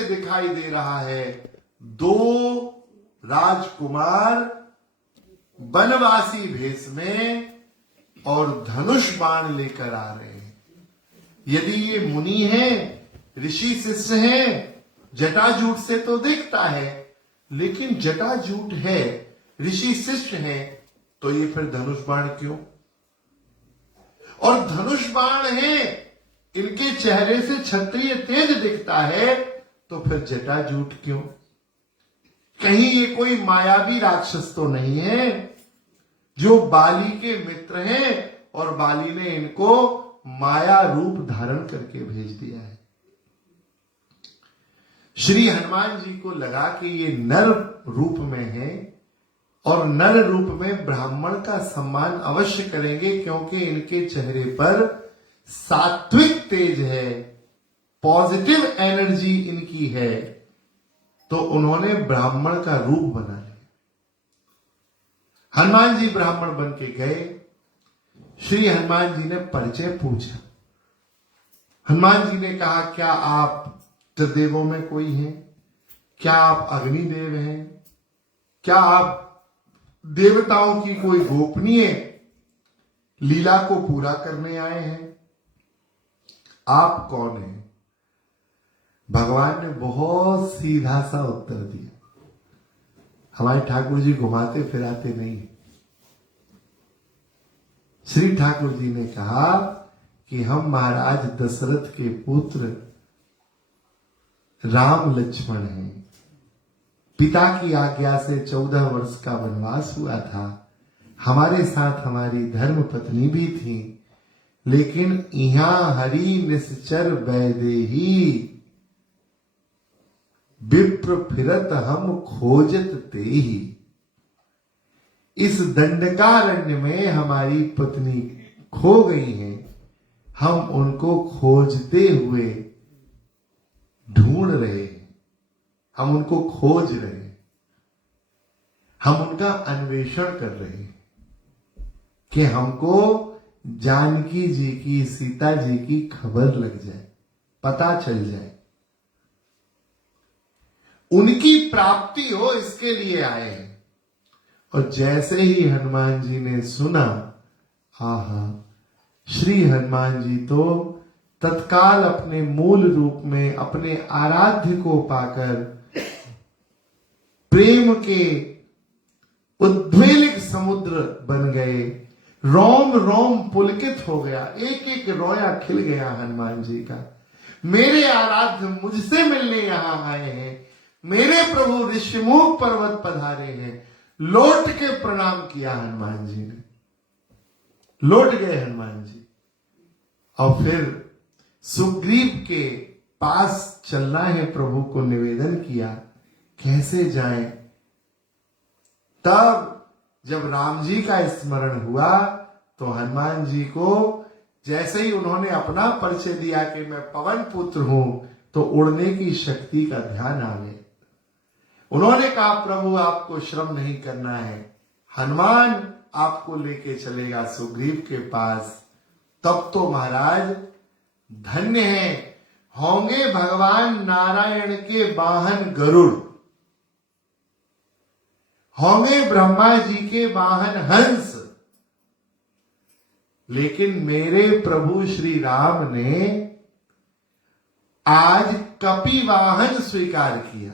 से दिखाई दे रहा है, दो राजकुमार वनवासी भेष में और धनुष बाण लेकर आ रहे हैं। यदि ये मुनि हैं, ऋषि शिष्य हैं, जटाजूट से तो दिखता है, लेकिन जटाजूट है, ऋषि शिष्य हैं, तो ये फिर धनुष बाण क्यों? और धनुष बाण है, इनके चेहरे से क्षत्रिय तेज दिखता है, तो फिर जटाजूट क्यों? कहीं ये कोई मायावी राक्षस तो नहीं है जो बाली के मित्र हैं और बाली ने इनको माया रूप धारण करके भेज दिया है। श्री हनुमान जी को लगा कि ये नर रूप में है और नर रूप में ब्राह्मण का सम्मान अवश्य करेंगे, क्योंकि इनके चेहरे पर सात्विक तेज है, पॉजिटिव एनर्जी इनकी है। तो उन्होंने ब्राह्मण का रूप बना लिया। हनुमान जी ब्राह्मण बन के गए। श्री हनुमान जी ने परिचय पूछा। हनुमान जी ने कहा, क्या आप त्रिदेवों में कोई हैं? क्या आप अग्निदेव हैं? क्या आप देवताओं की कोई गोपनीय लीला को पूरा करने आए हैं? आप कौन हैं? भगवान ने बहुत सीधा सा उत्तर दिया। हमारे ठाकुर जी घुमाते फिराते नहीं। श्री ठाकुर जी ने कहा कि हम महाराज दशरथ के पुत्र राम लक्ष्मण हैं। पिता की आज्ञा से 14 वर्ष का वनवास हुआ था। हमारे साथ हमारी धर्म पत्नी भी थी, लेकिन इहां हरि निश्चर वैदेही विप्र फिरत हम खोजत तेहि। इस दंडकारण्य में हमारी पत्नी खो गई हैं, हम उनको खोजते हुए ढूंढ रहे हैं, हम उनको खोज रहे हैं, हम उनका अन्वेषण कर रहे हैं कि हमको जानकी जी की, सीता जी की खबर लग जाए, पता चल जाए, उनकी प्राप्ति हो, इसके लिए आए हैं। और जैसे ही हनुमान जी ने सुना, आहा, श्री हनुमान जी तो तत्काल अपने मूल रूप में अपने आराध्य को पाकर प्रेम के उद्वेलिक समुद्र बन गए। रोम रोम पुलकित हो गया, एक एक रोया खिल गया हनुमान जी का। मेरे आराध्य मुझसे मिलने यहां आए हैं, मेरे प्रभु ऋषिमुख पर्वत पधारे हैं। लौट के प्रणाम किया हनुमान जी ने, लौट गए हनुमान जी। और फिर सुग्रीव के पास चलना है, प्रभु को निवेदन किया, कैसे जाएं? तब जब राम जी का स्मरण हुआ तो हनुमान जी को जैसे ही उन्होंने अपना परिचय दिया कि मैं पवन पुत्र हूं, तो उड़ने की शक्ति का ध्यान आ गया। उन्होंने कहा, प्रभु आपको श्रम नहीं करना है, हनुमान आपको लेके चलेगा सुग्रीव के पास। तब तो महाराज धन्य है, होंगे भगवान नारायण के वाहन गरुड़, होंगे ब्रह्मा जी के वाहन हंस, लेकिन मेरे प्रभु श्री राम ने आज कपि वाहन स्वीकार किया,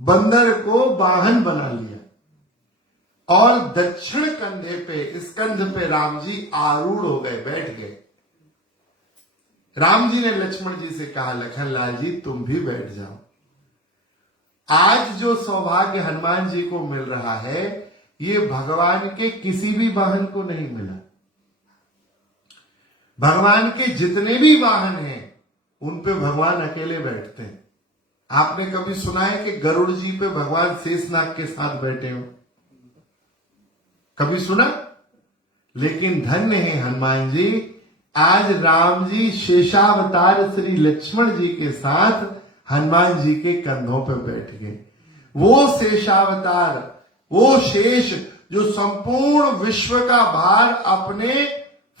बंदर को वाहन बना लिया, और दक्षिण कंधे पे, स्कंध पे राम जी आरूढ़ हो गए, बैठ गए। राम जी ने लक्ष्मण जी से कहा, लखन लाल जी तुम भी बैठ जाओ। आज जो सौभाग्य हनुमान जी को मिल रहा है, ये भगवान के किसी भी वाहन को नहीं मिला। भगवान के जितने भी वाहन हैं, उन पे भगवान अकेले बैठते हैं। आपने कभी सुना है कि गरुड़ जी पे भगवान शेषनाग के साथ बैठे हो? कभी सुना? लेकिन धन्य है हनुमान जी, आज राम जी शेषावतार श्री लक्ष्मण जी के साथ हनुमान जी के कंधों पर बैठ गए। वो शेषावतार, वो शेष जो संपूर्ण विश्व का भार अपने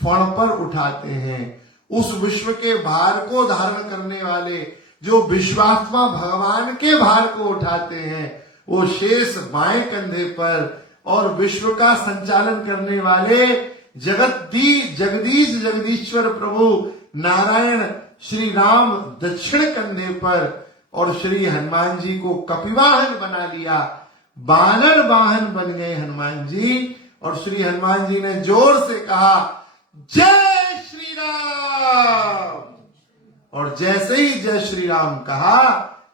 फण पर उठाते हैं, उस विश्व के भार को धारण करने वाले जो विश्वात्मा भगवान के भार को उठाते हैं, वो शेष बाएं कंधे पर, और विश्व का संचालन करने वाले जगदीश जगदीश्वर प्रभु नारायण श्री राम दक्षिण कंधे पर, और श्री हनुमान जी को कपिवाहन बना लिया, बानर वाहन बन गए हनुमान जी। और श्री हनुमान जी ने जोर से कहा जय श्री राम, और जैसे ही जय श्री राम कहा,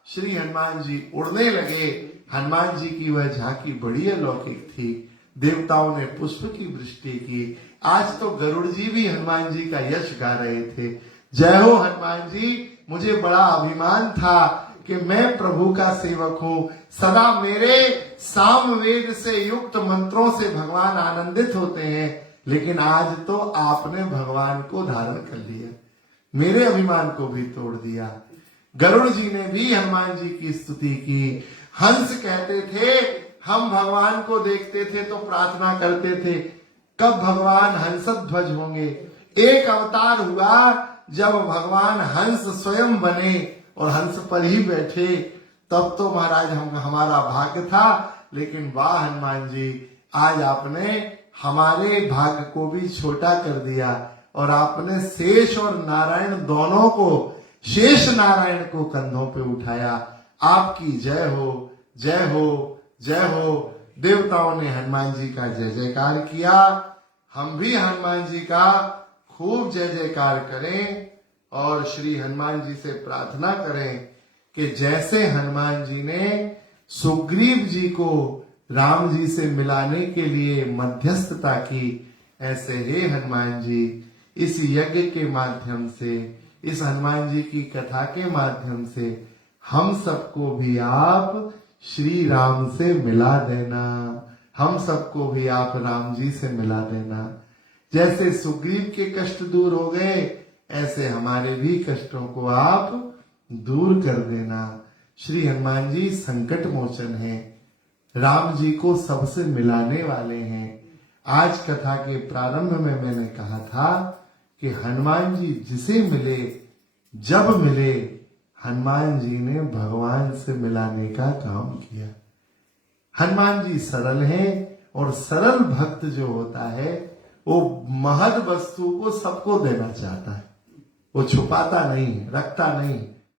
श्री हनुमान जी उड़ने लगे। हनुमान जी की वह झांकी बड़ी अलौकिक थी। देवताओं ने पुष्प की वृष्टि की। आज तो गरुड़ जी भी हनुमान जी का यश गा रहे थे। जय हो हनुमान जी, मुझे बड़ा अभिमान था कि मैं प्रभु का सेवक हूं। सदा मेरे सामवेद से युक्त मंत्रों से भगवान आनंदित होते हैं, लेकिन आज तो आपने भगवान को धारण कर लिया, मेरे अभिमान को भी तोड़ दिया। गरुड़ जी ने भी हनुमान जी की स्तुति की। हंस कहते थे, हम भगवान को देखते थे तो प्रार्थना करते थे कब भगवान हंसध्वज होंगे। एक अवतार हुआ जब भगवान हंस स्वयं बने और हंस पर ही बैठे, तब तो महाराज हमारा भाग्य था। लेकिन वाह हनुमान जी, आज आपने हमारे भाग्य को भी छोटा कर दिया, और आपने शेष और नारायण दोनों को, शेष नारायण को कंधों पे उठाया। आपकी जय हो, जय हो, जय हो। देवताओं ने हनुमान जी का जय जयकार किया। हम भी हनुमान जी का खूब जय जयकार करें और श्री हनुमान जी से प्रार्थना करें कि जैसे हनुमान जी ने सुग्रीव जी को राम जी से मिलाने के लिए मध्यस्थता की, ऐसे हे हनुमान जी इस यज्ञ के माध्यम से, इस हनुमान जी की कथा के माध्यम से हम सबको भी आप श्री राम से मिला देना, हम सबको भी आप राम जी से मिला देना। जैसे सुग्रीव के कष्ट दूर हो गए, ऐसे हमारे भी कष्टों को आप दूर कर देना। श्री हनुमान जी संकट मोचन हैं, राम जी को सबसे मिलाने वाले हैं। आज कथा के प्रारंभ में मैंने कहा था कि हनुमान जी जिसे मिले, जब मिले, हनुमान जी ने भगवान से मिलाने का काम किया। हनुमान जी सरल हैं, और सरल भक्त जो होता है वो महद वस्तु को सबको देना चाहता है, वो छुपाता नहीं, रखता नहीं।